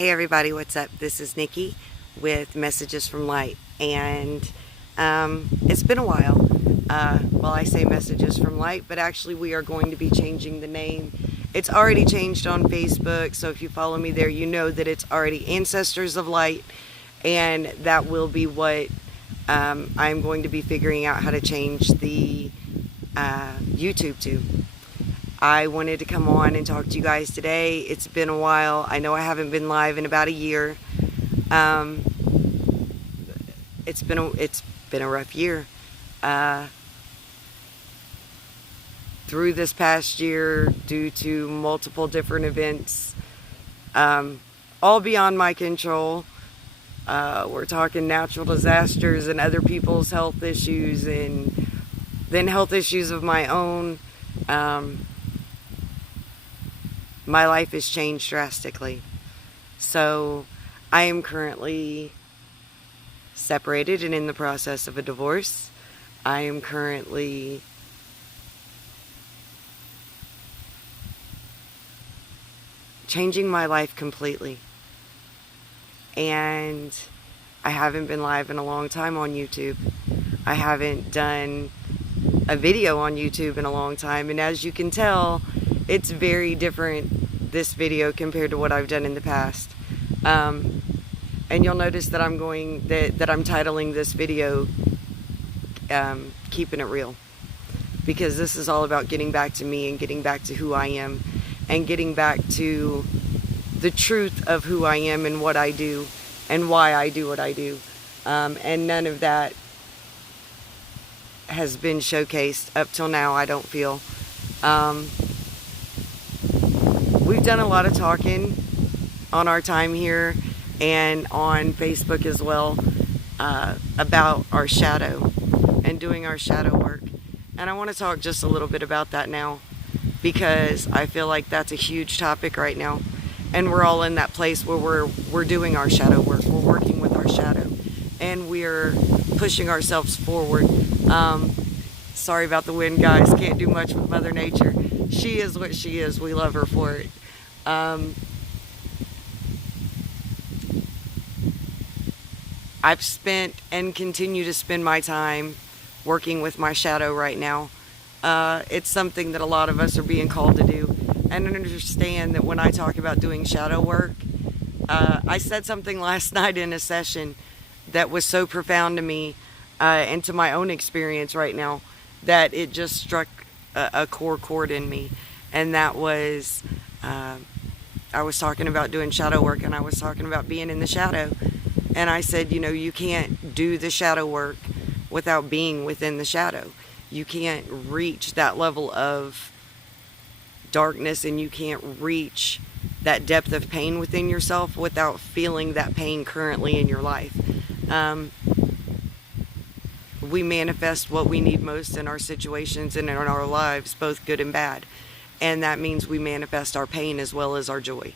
Hey everybody, what's up? This is Nikki with Messages from Light, and it's been a while. Well, I say Messages from Light, but actually we are going to be changing the name. It's already changed on Facebook, so if you follow me there, you know that it's already Ancestors of Light, and that will be what I'm going to be figuring out how to change the YouTube to. I wanted to come on and talk to you guys today. It's been a while. I know I haven't been live in about a year. It's been a rough year. Through this past year, due to multiple different events, all beyond my control. We're talking natural disasters and other people's health issues, and then health issues of my own. My life has changed drastically. So I am currently separated and in the process of a divorce. I am currently changing my life completely. And I haven't been live in a long time on YouTube. I haven't done a video on YouTube in a long time. And as you can tell, it's very different, this video, compared to what I've done in the past. And you'll notice that I'm titling this video Keeping It Real, because this is all about getting back to me and getting back to who I am and getting back to the truth of who I am and what I do and why I do what I do. And none of that has been showcased up till now, I don't feel. We've done a lot of talking on our time here and on Facebook as well, about our shadow and doing our shadow work. And I want to talk just a little bit about that now, because I feel like that's a huge topic right now. And we're all in that place where we're doing our shadow work. We're working with our shadow. And we're pushing ourselves forward. Sorry about the wind, guys. Can't do much with Mother Nature. She is what she is. We love her for it. I've spent and continue to spend my time working with my shadow right now. It's something that a lot of us are being called to do. And understand that when I talk about doing shadow work, I said something last night in a session that was so profound to me and to my own experience right now, that it just struck a core chord in me. And that was, I was talking about doing shadow work, and I was talking about being in the shadow. And I said, you can't do the shadow work without being within the shadow. You can't reach that level of darkness, and you can't reach that depth of pain within yourself without feeling that pain currently in your life. We manifest what we need most in our situations and in our lives, both good and bad. And that means we manifest our pain as well as our joy.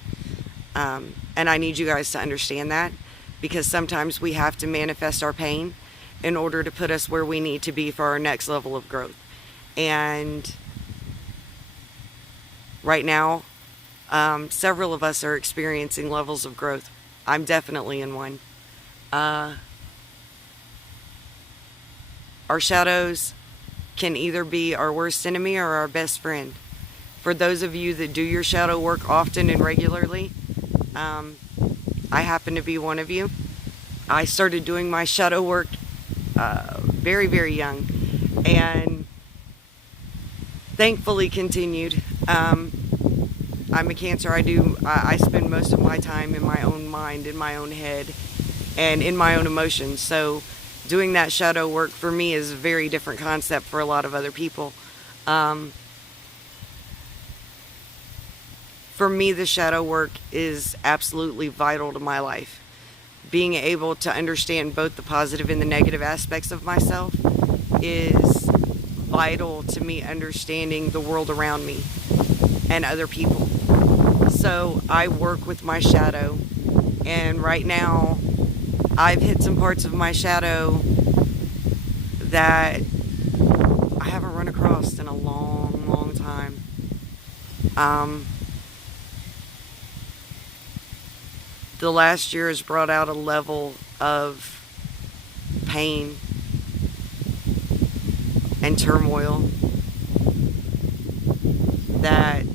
And I need you guys to understand that, because sometimes we have to manifest our pain in order to put us where we need to be for our next level of growth. And right now, several of us are experiencing levels of growth. I'm definitely in one. Our shadows can either be our worst enemy or our best friend. For those of you that do your shadow work often and regularly, I happen to be one of you. I started doing my shadow work very, very young, and thankfully continued. I'm a Cancer. I spend most of my time in my own mind, in my own head, and in my own emotions. So doing that shadow work for me is a very different concept for a lot of other people. For me, the shadow work is absolutely vital to my life. Being able to understand both the positive and the negative aspects of myself is vital to me understanding the world around me and other people. So I work with my shadow, and right now I've hit some parts of my shadow that I haven't run across in a long, long time. The last year has brought out a level of pain and turmoil that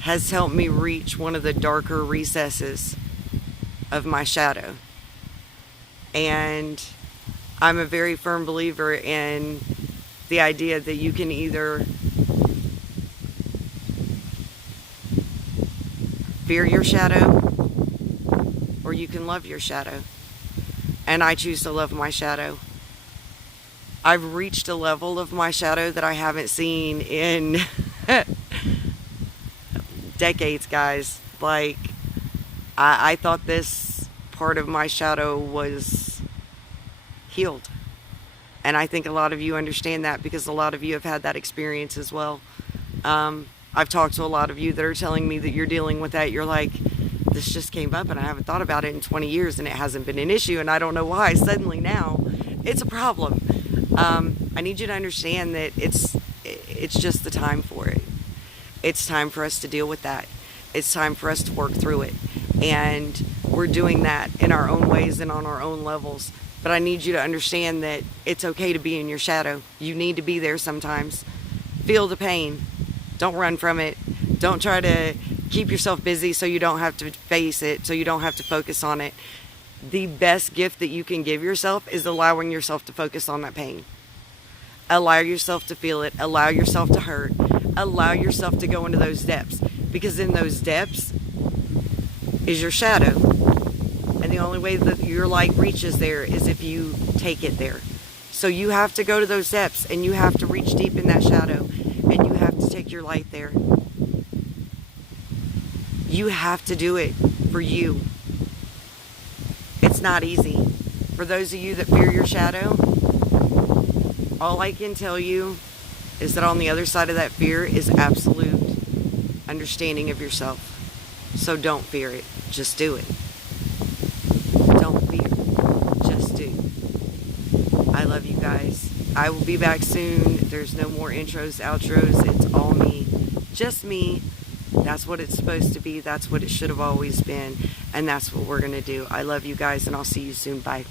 has helped me reach one of the darker recesses of my shadow. And I'm a very firm believer in the idea that you can either fear your shadow or you can love your shadow. And I choose to love my shadow. I've reached a level of my shadow that I haven't seen in decades, guys. Like, I thought this part of my shadow was healed. And I think a lot of you understand that because a lot of you have had that experience as well. I've talked to a lot of you that are telling me that you're dealing with that. You're like, this just came up and I haven't thought about it in 20 years and it hasn't been an issue and I don't know why. Suddenly now it's a problem. I need you to understand that it's just the time for it. It's time for us to deal with that. It's time for us to work through it. And we're doing that in our own ways and on our own levels. But I need you to understand that it's okay to be in your shadow. You need to be there sometimes. Feel the pain. Don't run from it. Don't try to keep yourself busy so you don't have to face it, so you don't have to focus on it. The best gift that you can give yourself is allowing yourself to focus on that pain. Allow yourself to feel it. Allow yourself to hurt. Allow yourself to go into those depths. Because in those depths is your shadow. And the only way that your light reaches there is if you take it there. So you have to go to those depths and you have to reach deep in that shadow and you have to take your light there. You have to do it for you. It's not easy. For those of you that fear your shadow, all I can tell you is that on the other side of that fear is absolute understanding of yourself. So don't fear it. Just do it. Don't fear. Just do. I love you guys. I will be back soon. There's no more intros, outros. It's all me. Just me. That's what it's supposed to be. That's what it should have always been. And that's what we're going to do. I love you guys, and I'll see you soon. Bye.